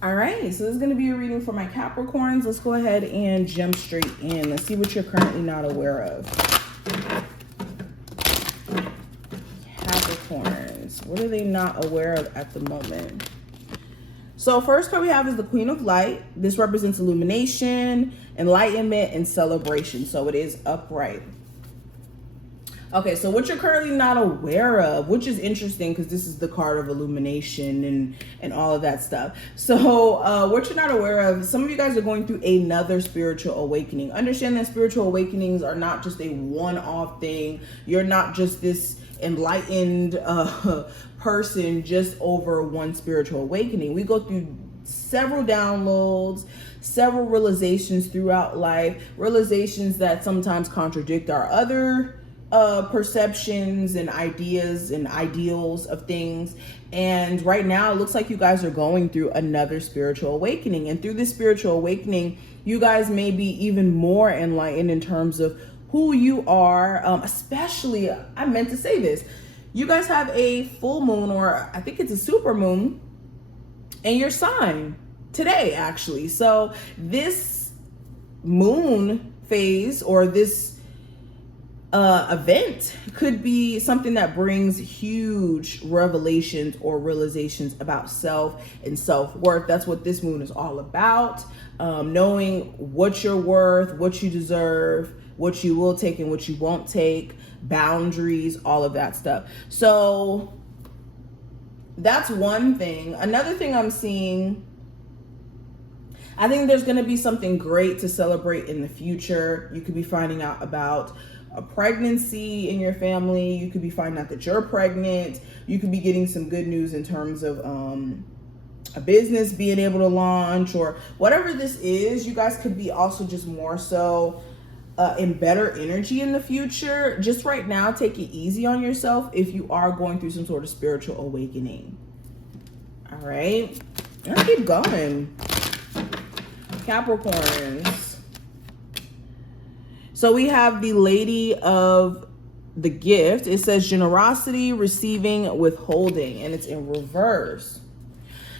All right, so this is going to be a reading for my Capricorns. Let's go ahead and jump straight in. Let's see what you're currently not aware of. Capricorns, what are they not aware of at the moment? So first card we have is the Queen of Light. This represents illumination, enlightenment, and celebration. So it is upright. Okay, so what you're currently not aware of, which is interesting because this is the card of illumination and all of that stuff. So what you're not aware of, some of you guys are going through another spiritual awakening. Understand that spiritual awakenings are not just a one-off thing. You're not just this enlightened person just over one spiritual awakening. We go through several downloads, several realizations throughout life, realizations that sometimes contradict our other perceptions and ideas and ideals of things. And right now it looks like you guys are going through another spiritual awakening, and through this spiritual awakening you guys may be even more enlightened in terms of who you are. Especially, I meant to say this, you guys have a full moon, or I think it's a super moon, in your sign today actually. So this moon phase or this event could be something that brings huge revelations or realizations about self and self-worth. That's what this moon is all about. Knowing what you're worth, what you deserve, what you will take and what you won't take, boundaries, all of that stuff. So that's one thing. Another thing I'm seeing, I think there's going to be something great to celebrate in the future. You could be finding out about a pregnancy in your family. You could be finding out that you're pregnant. You could be getting some good news in terms of a business being able to launch, or whatever this is. You guys could be also just more so in better energy in the future. Just right now, take it easy on yourself if you are going through some sort of spiritual awakening. All right, let's keep going. Capricorns. So we have the Lady of the Gift. It says generosity, receiving, withholding, and it's in reverse.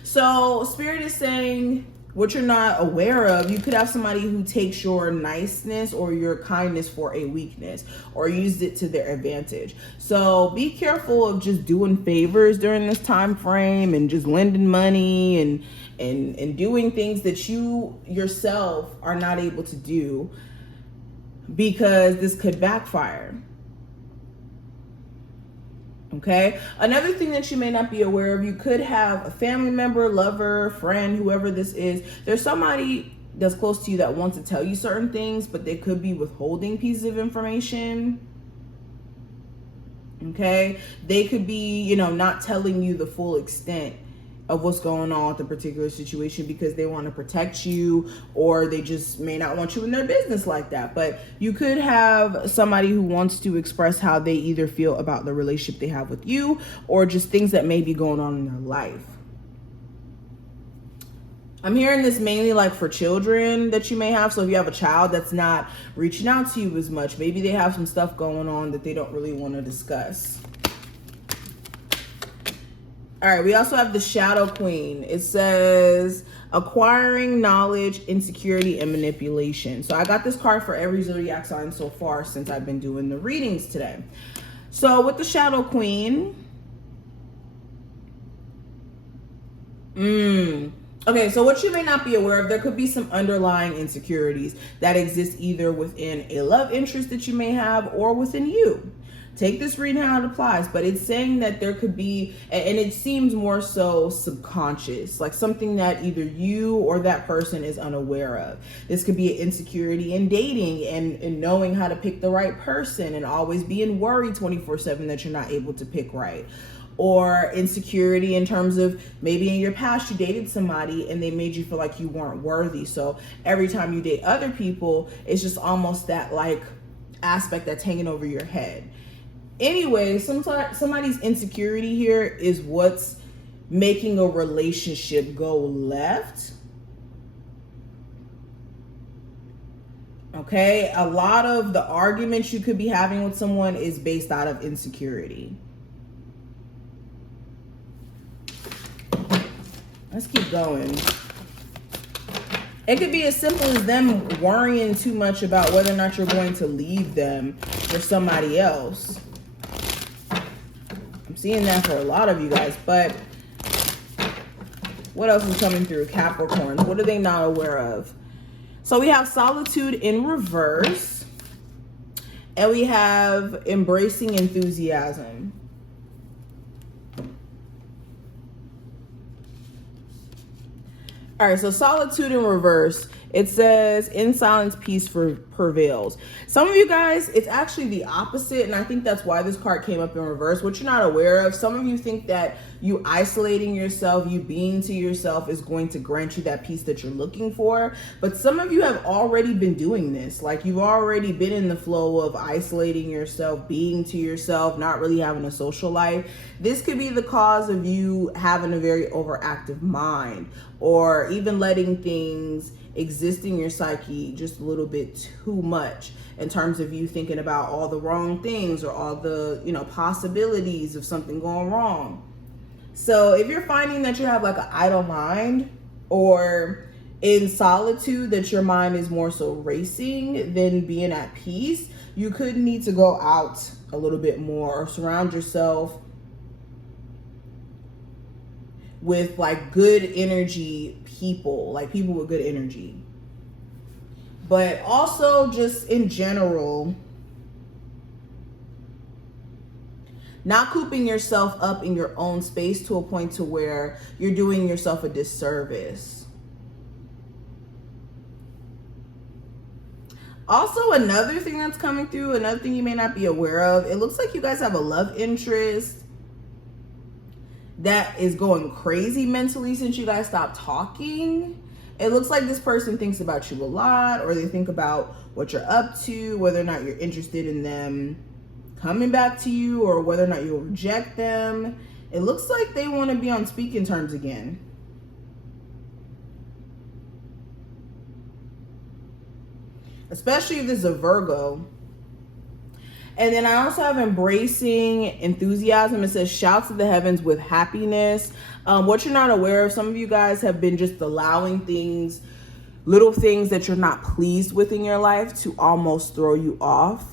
So Spirit is saying what you're not aware of. You could have somebody who takes your niceness or your kindness for a weakness, or used it to their advantage. So be careful of just doing favors during this time frame and just lending money and doing things that you yourself are not able to do, because this could backfire. Okay, another thing that you may not be aware of, you could have a family member, lover, friend, whoever this is. There's somebody that's close to you that wants to tell you certain things, but they could be withholding pieces of information. Okay, they could be, not telling you the full extent of what's going on with the particular situation because they want to protect you, or they just may not want you in their business like that. But you could have somebody who wants to express how they either feel about the relationship they have with you, or just things that may be going on in their life. I'm hearing this mainly like for children that you may have. So if you have a child that's not reaching out to you as much, maybe they have some stuff going on that they don't really want to discuss. All right, we also have the Shadow Queen. It says acquiring knowledge, insecurity, and manipulation. So I got this card for every zodiac sign so far since I've been doing the readings today. So with the Shadow Queen, okay, so what you may not be aware of, there could be some underlying insecurities that exist either within a love interest that you may have or within you. Take this reading how it applies, but it's saying that there could be, and it seems more so subconscious, like something that either you or that person is unaware of. This could be an insecurity in dating and knowing how to pick the right person, and always being worried 24/7 that you're not able to pick right. Or insecurity in terms of maybe in your past you dated somebody and they made you feel like you weren't worthy. So every time you date other people, it's just almost that like aspect that's hanging over your head. Anyway, somebody's insecurity here is what's making a relationship go left. Okay, a lot of the arguments you could be having with someone is based out of insecurity. Let's keep going. It could be as simple as them worrying too much about whether or not you're going to leave them for somebody else. I'm seeing that for a lot of you guys, but what else is coming through? Capricorns, what are they not aware of? So we have solitude in reverse, and we have embracing enthusiasm. All right, so solitude in reverse. It says, in silence, peace prevails. Some of you guys, it's actually the opposite, and I think that's why this card came up in reverse. What you're not aware of, some of you think that you isolating yourself, you being to yourself is going to grant you that peace that you're looking for. But some of you have already been doing this. Like, you've already been in the flow of isolating yourself, being to yourself, not really having a social life. This could be the cause of you having a very overactive mind, or even letting things exist in your psyche just a little bit too much, in terms of you thinking about all the wrong things or all the, you know, possibilities of something going wrong. So if you're finding that you have like an idle mind, or in solitude that your mind is more so racing than being at peace, you could need to go out a little bit more, or surround yourself with like good energy people, like people with good energy. But also just in general, not cooping yourself up in your own space to a point to where you're doing yourself a disservice. Also, another thing that's coming through, another thing you may not be aware of, it looks like you guys have a love interest that is going crazy mentally since you guys stopped talking. It looks like this person thinks about you a lot, or they think about what you're up to, whether or not you're interested in them coming back to you, or whether or not you'll reject them. It looks like they want to be on speaking terms again. Especially if this is a Virgo. And then I also have embracing enthusiasm. It says, shout to the heavens with happiness. What you're not aware of, some of you guys have been just allowing things, little things that you're not pleased with in your life, to almost throw you off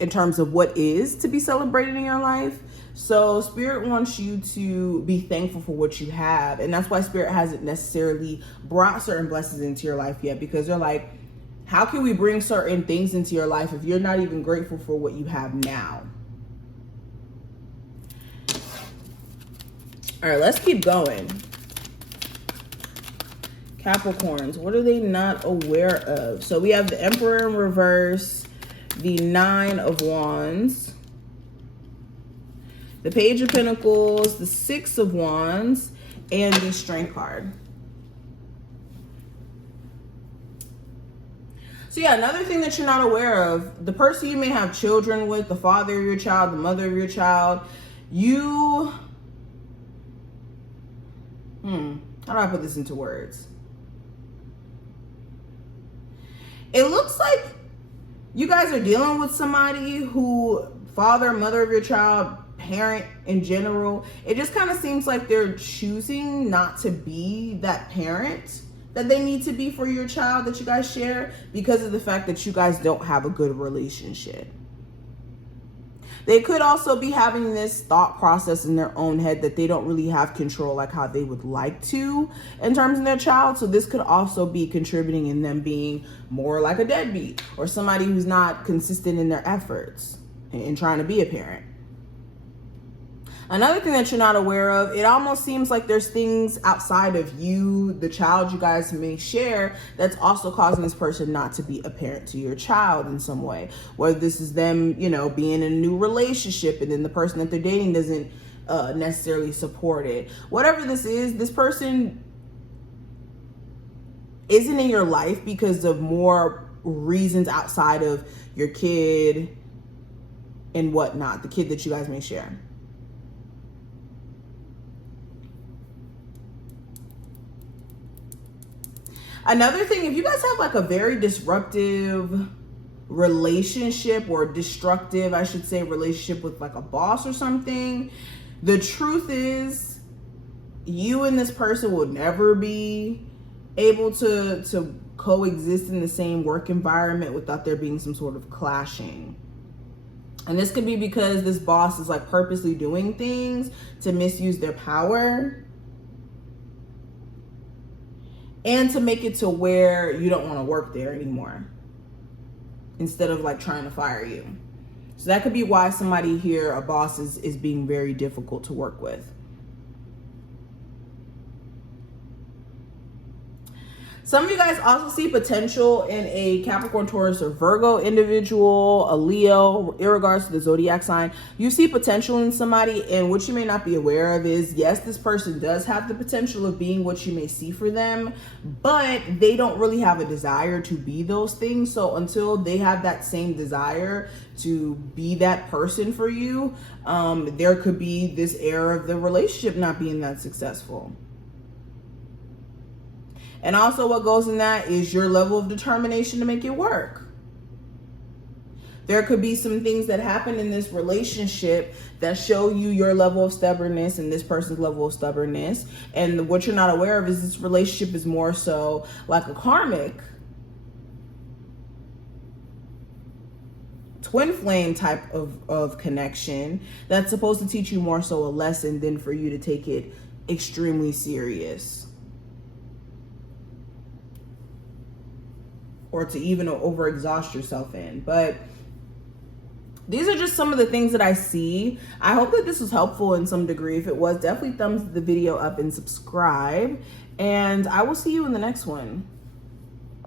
in terms of what is to be celebrated in your life. So Spirit wants you to be thankful for what you have. And that's why Spirit hasn't necessarily brought certain blessings into your life yet, because they're like, how can we bring certain things into your life if you're not even grateful for what you have now? All right, let's keep going. Capricorns, what are they not aware of? So we have the Emperor in reverse, the Nine of Wands, the Page of Pentacles, the Six of Wands, and the Strength card. So yeah, another thing that you're not aware of, the person you may have children with, the father of your child, the mother of your child, you, how do I put this into words? It looks like you guys are dealing with somebody who, father, mother of your child, parent in general, it just kind of seems like they're choosing not to be that parent that they need to be for your child that you guys share, because of the fact that you guys don't have a good relationship. They could also be having this thought process in their own head that they don't really have control like how they would like to in terms of their child. So this could also be contributing in them being more like a deadbeat, or somebody who's not consistent in their efforts in trying to be a parent. Another thing that you're not aware of, it almost seems like there's things outside of you, the child you guys may share, that's also causing this person not to be a parent to your child in some way. Whether this is them, you know, being in a new relationship and then the person that they're dating doesn't necessarily support it. Whatever this is, this person isn't in your life because of more reasons outside of your kid and whatnot, the kid that you guys may share. Another thing, if you guys have like a very disruptive relationship, or destructive, I should say, relationship with like a boss or something, the truth is you and this person will never be able to coexist in the same work environment without there being some sort of clashing. And this could be because this boss is like purposely doing things to misuse their power and to make it to where you don't want to work there anymore, instead of like trying to fire you. So that could be why somebody here, a boss, is being very difficult to work with. Some of you guys also see potential in a Capricorn, Taurus, or Virgo individual, a Leo, in regards to the zodiac sign. You see potential in somebody, and what you may not be aware of is, yes, this person does have the potential of being what you may see for them, but they don't really have a desire to be those things. So until they have that same desire to be that person for you, there could be this era of the relationship not being that successful. And also what goes in that is your level of determination to make it work. There could be some things that happen in this relationship that show you your level of stubbornness and this person's level of stubbornness. And what you're not aware of is this relationship is more so like a karmic twin flame type of connection that's supposed to teach you more so a lesson than for you to take it extremely serious, or to even overexhaust yourself in. But these are just some of the things that I see. I hope that this was helpful in some degree. If it was, definitely thumbs the video up and subscribe. And I will see you in the next one.